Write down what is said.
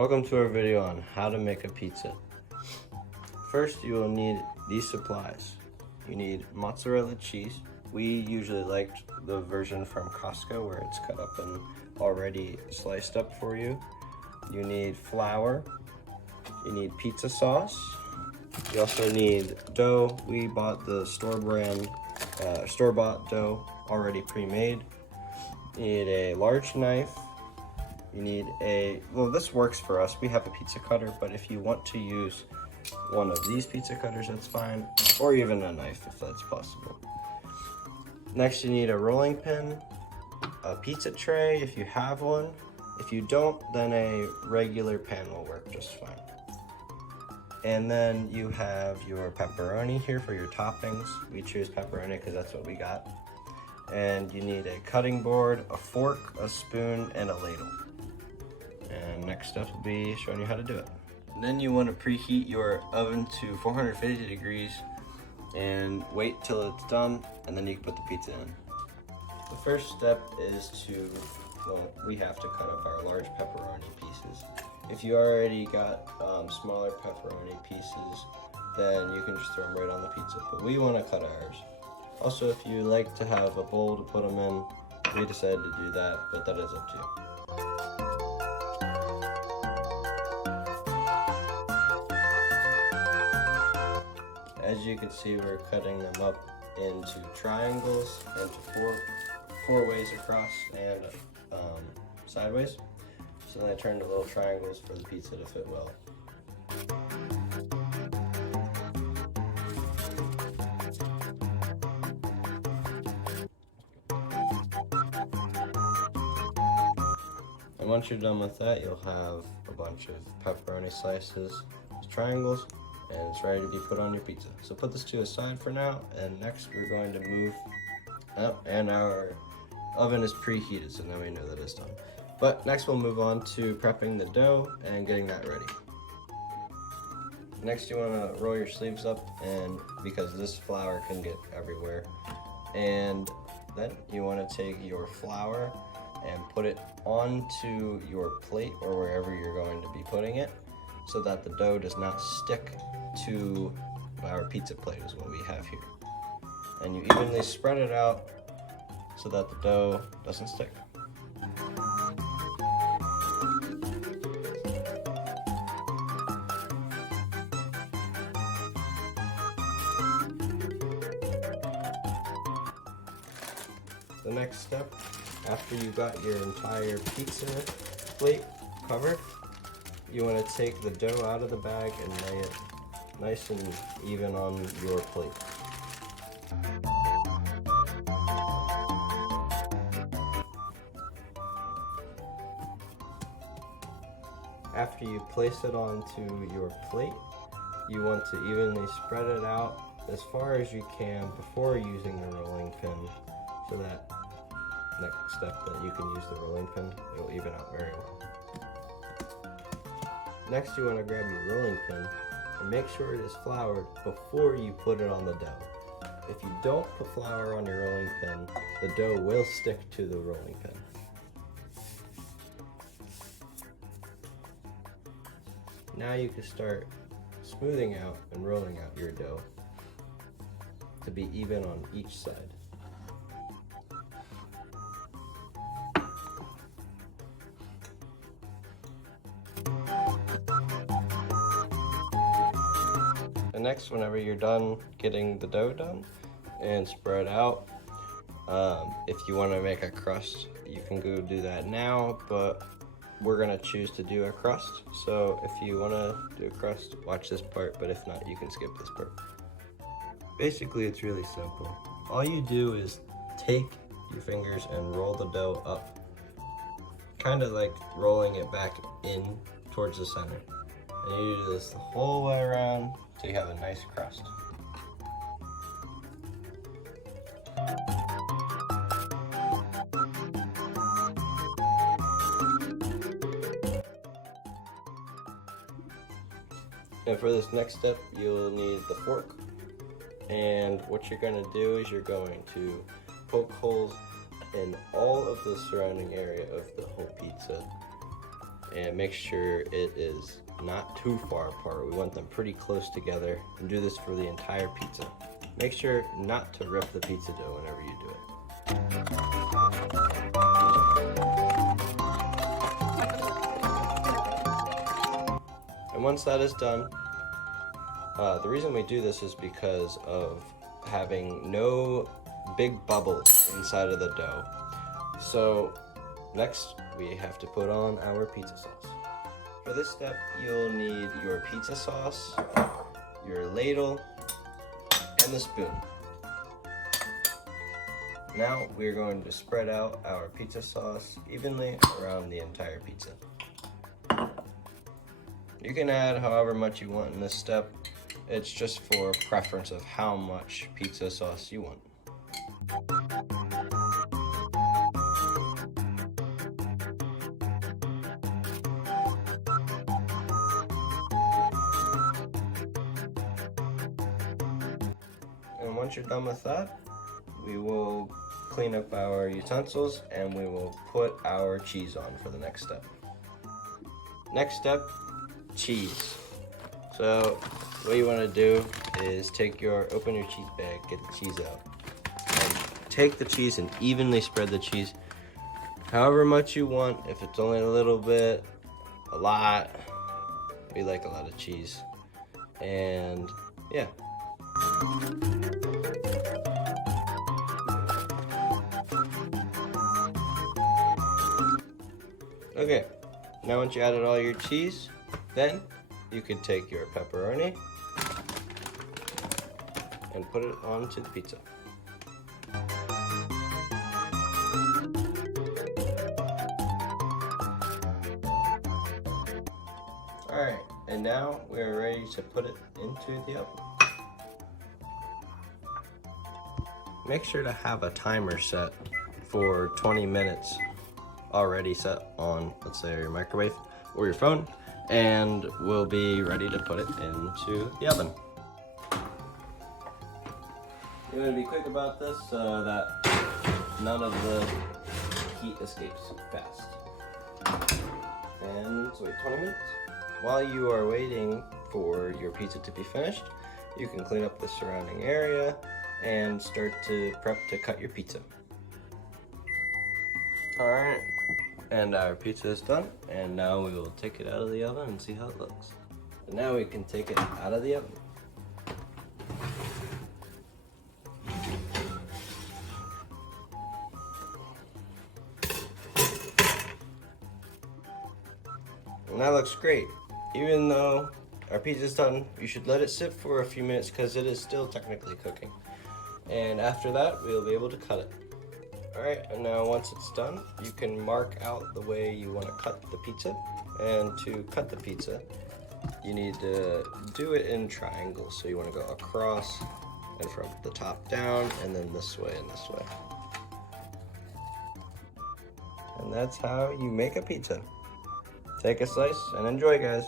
Welcome to our video on how to make a pizza. First, you will need these supplies. You need mozzarella cheese. We usually liked the version from Costco where it's cut up and already sliced up for you. You need flour. You need pizza sauce. You also need dough. We bought the store-bought dough already pre-made. You need a large knife. You need well, this works for us. We have a pizza cutter, but if you want to use one of these pizza cutters, that's fine, or even a knife if that's possible. Next, you need a rolling pin, a pizza tray if you have one. If you don't, then a regular pan will work just fine. And then you have your pepperoni here for your toppings. We choose pepperoni because that's what we got. And you need a cutting board, a fork, a spoon, and a ladle. And next step will be showing you how to do it. And then you want to preheat your oven to 450 degrees and wait till it's done, and then you can put the pizza in. The first step is we have to cut up our large pepperoni pieces. If you already got smaller pepperoni pieces, then you can just throw them right on the pizza, but we want to cut ours. Also, if you like to have a bowl to put them in, we decided to do that, but that is up to you. As you can see, we're cutting them up into triangles and to four ways across and sideways. So then I turned to little triangles for the pizza to fit well. And once you're done with that, you'll have a bunch of pepperoni slices, triangles, and it's ready to be put on your pizza. So put this to the side for now, and next we're going to move up, and our oven is preheated, so now we know that it's done. But next we'll move on to prepping the dough and getting that ready. Next you want to roll your sleeves up, and because this flour can get everywhere. And then you want to take your flour and put it onto your plate or wherever you're going to be putting it, so that the dough does not stick to our pizza plate is what we have here. And you evenly spread it out so that the dough doesn't stick. The next step, after you got your entire pizza plate covered, you want to take the dough out of the bag and lay it nice and even on your plate. After you place it onto your plate, you want to evenly spread it out as far as you can before using the rolling pin, so that next step that you can use the rolling pin, it will even out very well. Next, you want to grab your rolling pin and make sure it is floured before you put it on the dough. If you don't put flour on your rolling pin, the dough will stick to the rolling pin. Now you can start smoothing out and rolling out your dough to be even on each side. And next, whenever you're done getting the dough done and spread out, if you want to make a crust, you can go do that now, but we're going to choose to do a crust. So if you want to do a crust, watch this part, but if not, you can skip this part. Basically, it's really simple. All you do is take your fingers and roll the dough up, kind of like rolling it back in towards the center. And you do this the whole way around so you have a nice crust. And for this next step, you'll need the fork. And what you're going to do is you're going to poke holes in all of the surrounding area of the whole pizza and make sure it is not too far apart. We want them pretty close together, and do this for the entire pizza. Make sure not to rip the pizza dough whenever you do it. And once that is done, the reason we do this is because of having no big bubbles inside of the dough. So next we have to put on our pizza sauce. For this step, you'll need your pizza sauce, your ladle, and the spoon. Now we're going to spread out our pizza sauce evenly around the entire pizza. You can add however much you want in this step. It's just for preference of how much pizza sauce you want. And once you're done with that, we will clean up our utensils and we will put our cheese on for the next step. Next step, cheese. So what you want to do is open your cheese bag, get the cheese out, and take the cheese and evenly spread the cheese however much you want. If it's only a little bit, a lot, we like a lot of cheese. And yeah. Okay, now once you added all your cheese, then you can take your pepperoni and put it onto the pizza. Alright, and now we're ready to put it into the oven. Make sure to have a timer set for 20 minutes already set on, let's say, your microwave or your phone, and we'll be ready to put it into the oven. You want to be quick about this so that none of the heat escapes fast. And so wait 20 minutes. While you are waiting for your pizza to be finished, you can clean up the surrounding area and start to prep to cut your pizza. Alright, and our pizza is done, and now we will take it out of the oven and see how it looks. And now we can take it out of the oven. And that looks great. Even though our pizza is done, you should let it sit for a few minutes because it is still technically cooking. And after that, we'll be able to cut it. Alright, and now once it's done, you can mark out the way you want to cut the pizza. And to cut the pizza, you need to do it in triangles. So you want to go across and from the top down, and then this way and this way. And that's how you make a pizza. Take a slice and enjoy, guys.